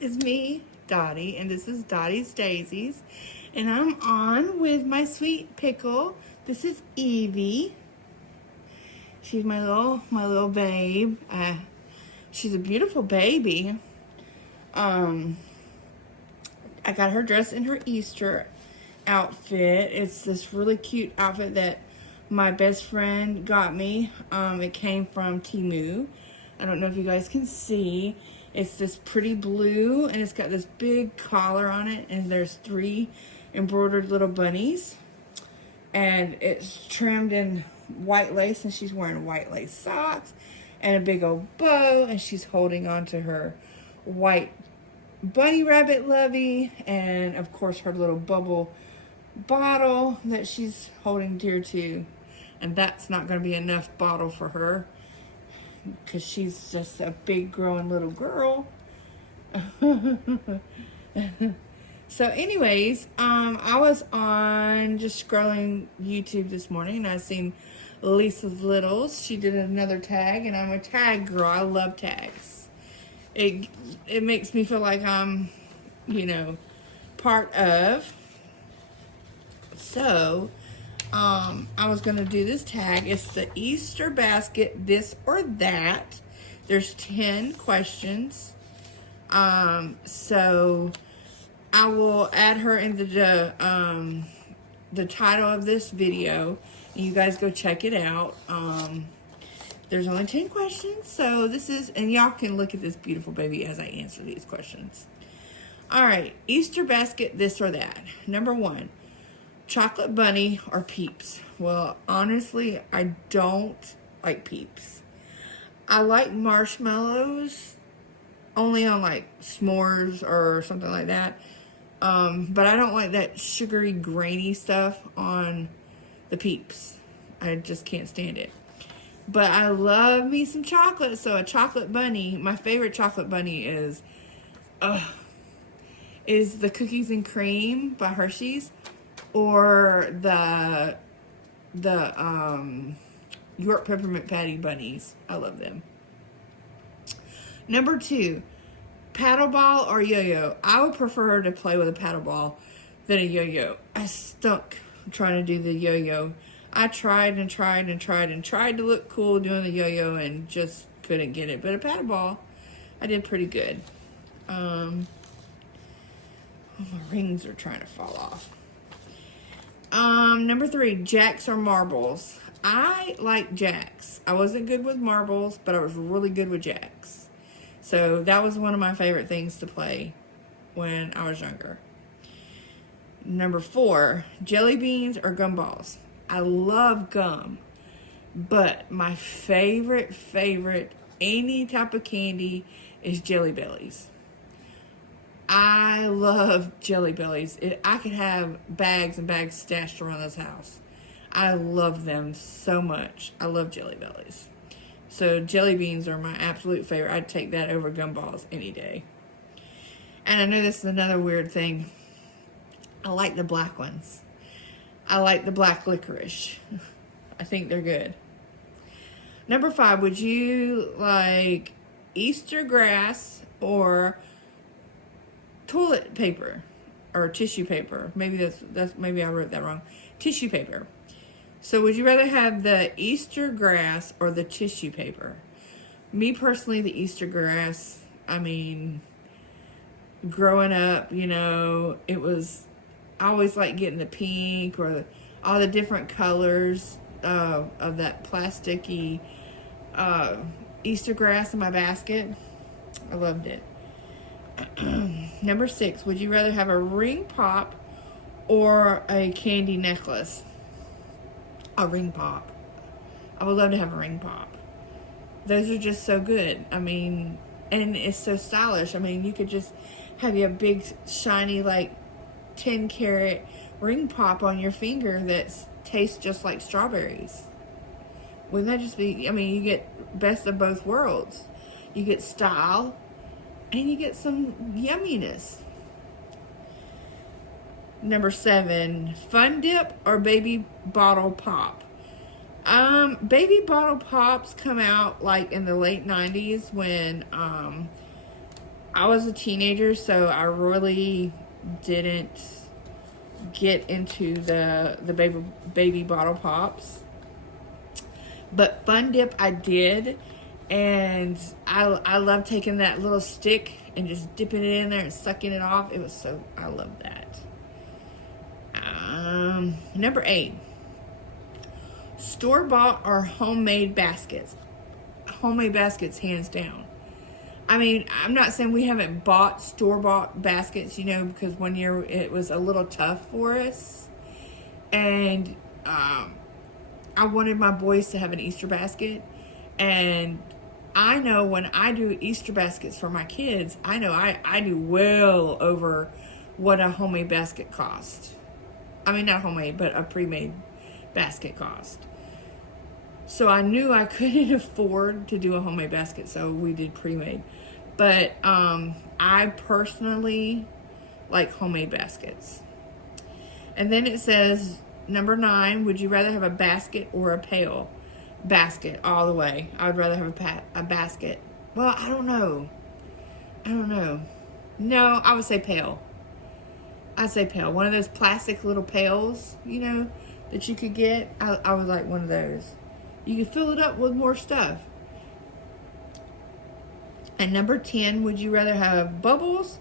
is me, Dottie, and this is Dottie's Daisies. And I'm on with my sweet pickle. This is Evie. She's my little babe. She's a beautiful baby. I got her dressed in her Easter outfit. It's this really cute outfit that my best friend got me. It came from Temu. I don't know if you guys can see. It's this pretty blue, and it's got this big collar on it, and there's 3 embroidered little bunnies. And it's trimmed in white lace, and she's wearing white lace socks and a big old bow, and she's holding on to her white bunny rabbit lovey, and of course her little bubble bottle that she's holding dear to. And that's not going to be enough bottle for her because she's just a big growing little girl. So anyways, I was on just scrolling YouTube this morning, and I seen Lisa's Littles. She did another tag, and I'm a tag girl. I love tags. It makes me feel like I'm, part of. So, I was going to do this tag. It's the Easter basket, this or that. There's 10 questions. So I will add her into the title of this video. You guys go check it out. There's only 10 questions. So and y'all can look at this beautiful baby as I answer these questions. All right. Easter basket, this or that. Number 1. Chocolate bunny or Peeps? Well, honestly, I don't like Peeps. I like marshmallows only on like s'mores or something like that. But I don't like that sugary, grainy stuff on the Peeps. I just can't stand it. But I love me some chocolate, so a chocolate bunny. My favorite chocolate bunny is the Cookies and Cream by Hershey's, or the York Peppermint Patty bunnies. I love them. Number 2, paddle ball or yo-yo? I would prefer to play with a paddle ball than a yo-yo. I stuck trying to do the yo-yo. I tried to look cool doing the yo-yo and just couldn't get it. But a paddle ball, I did pretty good. My rings are trying to fall off. Number 3, jacks or marbles? I like jacks. I wasn't good with marbles, but I was really good with jacks. So that was one of my favorite things to play when I was younger. Number 4, jelly beans or gumballs? I love gum, but my favorite any type of candy is Jelly Bellies. I love Jelly Bellies. I could have bags and bags stashed around this house. I love them so much. I love Jelly Bellies. So jelly beans are my absolute favorite. I'd take that over gumballs any day. And I know this is another weird thing. I like the black ones. I like the black licorice. I think they're good. Number 5, would you like Easter grass or toilet paper or tissue paper? Maybe maybe I wrote that wrong. Tissue paper. So would you rather have the Easter grass or the tissue paper? Me personally, the Easter grass. I mean, growing up, I always like getting the pink or all the different colors of that plasticky Easter grass in my basket. I loved it. Number 6, would you rather have a ring pop or a candy necklace? A ring pop. I would love to have a ring pop. Those are just so good. I mean, and it's so stylish. I mean, you could just have a big, shiny, like 10-carat ring pop on your finger that tastes just like strawberries. Wouldn't that just be, you get best of both worlds. You get style and you get some yumminess. Number 7, Fun Dip or Baby Bottle Pop? Baby Bottle Pops come out like in the late 90s when I was a teenager, so I really didn't get into the baby bottle pops. But Fun Dip I did, and I love taking that little stick and just dipping it in there and sucking it off. It was so, I love that. Number 8, store-bought or homemade baskets. Homemade baskets, hands down. I mean, I'm not saying we haven't bought store-bought baskets, you know, because one year it was a little tough for us. And I wanted my boys to have an Easter basket. And I know when I do Easter baskets for my kids, I know I do well over what a homemade basket cost. I mean, not homemade, but a pre-made basket cost. So I knew I couldn't afford to do a homemade basket, so we did pre-made. But I personally like homemade baskets. And then it says, number 9, would you rather have a basket or a pail? Basket, all the way. I would rather have a basket. Well, I don't know. No, I would say pail. I'd say pail. One of those plastic little pails, you know, that you could get. I would like one of those. You could fill it up with more stuff. And number 10, would you rather have bubbles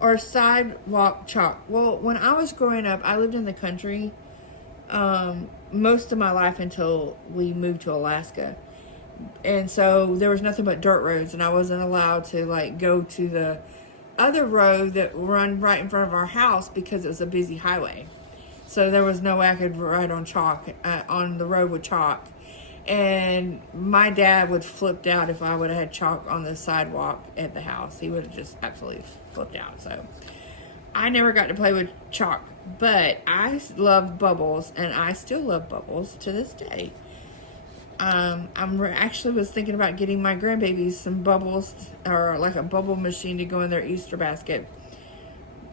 or sidewalk chalk? Well, when I was growing up, I lived in the country most of my life until we moved to Alaska. And so there was nothing but dirt roads, and I wasn't allowed to like go to the other road that run right in front of our house because it was a busy highway. So there was no way I could ride on chalk, on the road with chalk. And my dad would have flipped out if I would have had chalk on the sidewalk at the house. He would have just absolutely flipped out. So I never got to play with chalk, but I love bubbles, and I still love bubbles to this day. Actually was thinking about getting my grandbabies some bubbles, or like a bubble machine to go in their Easter basket,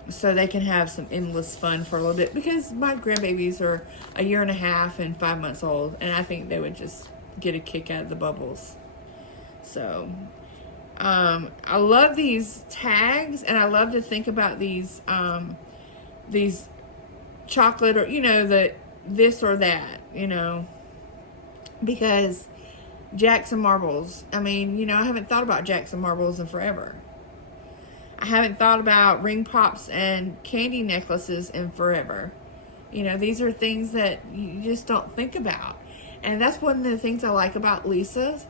so they can have some endless fun for a little bit, because my grandbabies are 1.5 years and 5 months old, and I think they would just get a kick out of the bubbles. So I love these tags, and I love to think about these chocolate, or you know, the this or that, you know, because Jackson Marbles, I mean, you know, I haven't thought about Jackson Marbles in forever. I haven't thought about ring pops and candy necklaces in forever. You know, these are things that you just don't think about. And that's one of the things I like about Lisa.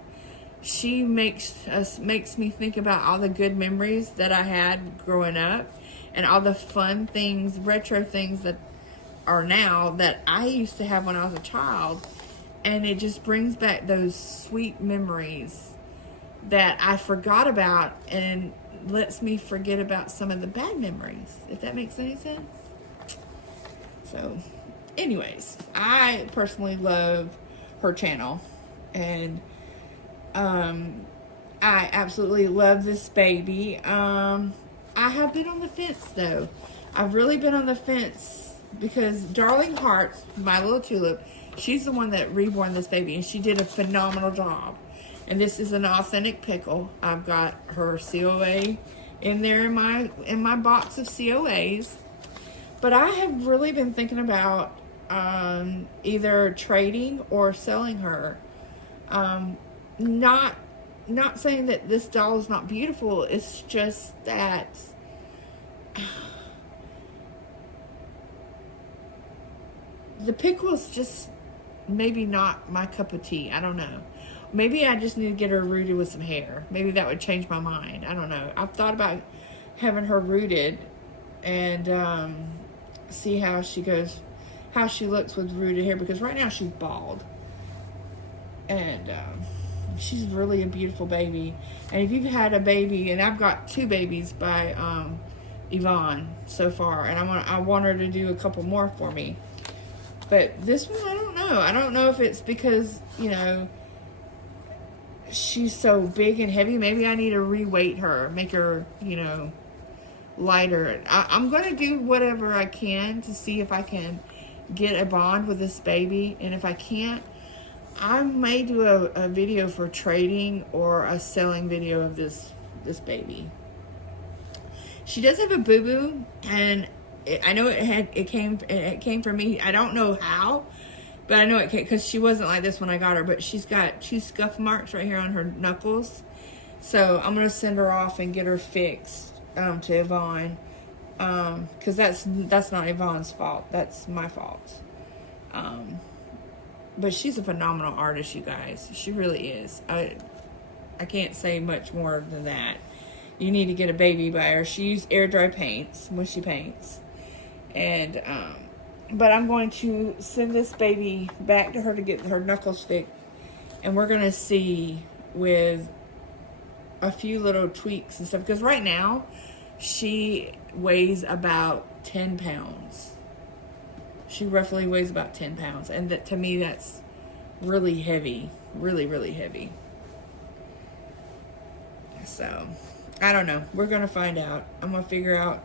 She makes me think about all the good memories that I had growing up, and all the fun things, retro things that are now that I used to have when I was a child. And it just brings back those sweet memories that I forgot about, and lets me forget about some of the bad memories, if that makes any sense. So anyways, I personally love her channel, and I absolutely love this baby. I have been on the fence though. I've really been on the fence because Darling Hearts, my little tulip, she's the one that reborn this baby, and she did a phenomenal job. And this is an authentic pickle. I've got her COA in there in my box of COAs. But I have really been thinking about either trading or selling her. Not saying that this doll is not beautiful. It's just that the pickle is just maybe not my cup of tea. I don't know. Maybe I just need to get her rooted with some hair. Maybe that would change my mind. I don't know. I've thought about having her rooted and see how she goes, how she looks with rooted hair, because right now she's bald. And she's really a beautiful baby. And if you've had a baby, and I've got 2 babies by Yvonne so far, and I want her to do a couple more for me. But this one, I don't know. I don't know if it's because, you know, she's so big and heavy. Maybe I need to re-weight her, make her, you know, lighter. I'm going to do whatever I can to see if I can get a bond with this baby. And if I can't, I may do a video for trading or a selling video of this baby. She does have a boo-boo, and I know it came from me. I don't know how, but I know it came because she wasn't like this when I got her. But she's got 2 scuff marks right here on her knuckles, so I'm gonna send her off and get her fixed to Yvonne, because that's not Yvonne's fault. That's my fault. But she's a phenomenal artist, you guys. She really is. I can't say much more than that. You need to get a baby by her. She uses air dry paints when she paints. And, but I'm going to send this baby back to her to get her knuckles fixed. And we're going to see with a few little tweaks and stuff. Because right now, she weighs about 10 pounds. She roughly weighs about 10 pounds. And that, to me, that's really heavy. Really, really heavy. So, I don't know. We're going to find out. I'm going to figure out.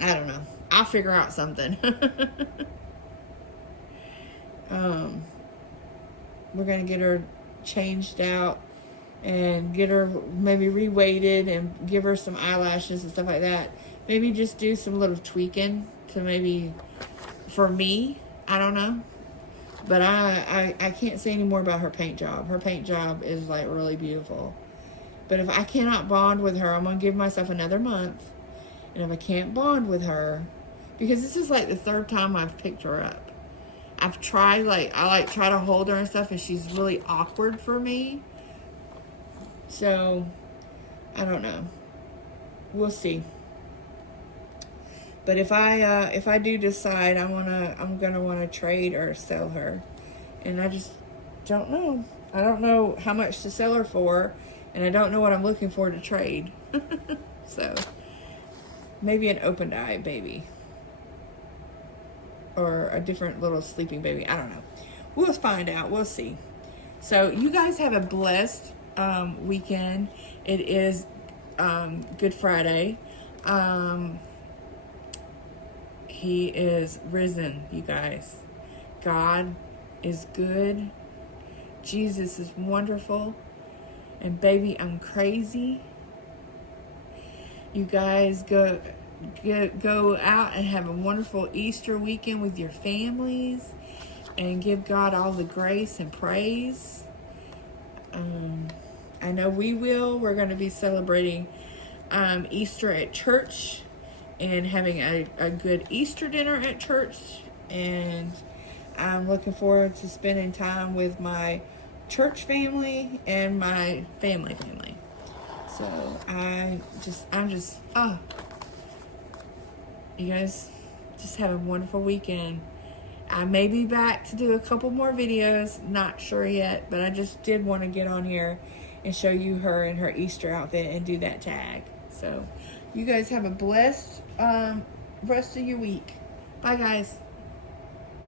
I don't know. I'll figure out something. We're going to get her changed out and get her maybe re-weighted and give her some eyelashes and stuff like that. Maybe just do some little tweaking to maybe, for me, I don't know. But I can't say any more about her paint job. Her paint job is like really beautiful. But if I cannot bond with her, I'm going to give myself another month. And if I can't bond with her, because this is like the 3rd time I've picked her up. I've tried, I try to hold her and stuff, and she's really awkward for me. So, I don't know. We'll see. But if I do decide I'm gonna want to trade or sell her, and I just don't know. I don't know how much to sell her for, and I don't know what I'm looking for to trade. So maybe an open-eye baby, or a different little sleeping baby. I don't know. We'll find out. We'll see. So you guys have a blessed weekend. It is Good Friday. He is risen, you guys. God is good. Jesus is wonderful. And baby, I'm crazy. You guys go out and have a wonderful Easter weekend with your families, and give God all the grace and praise. I know we will. We're going to be celebrating Easter at church and having a good Easter dinner at church. And I'm looking forward to spending time with my church family and my family. So you guys just have a wonderful weekend. I may be back to do a couple more videos, not sure yet, but I just did want to get on here and show you her in her Easter outfit and do that tag. So you guys have a blessed rest of your week. Bye, guys.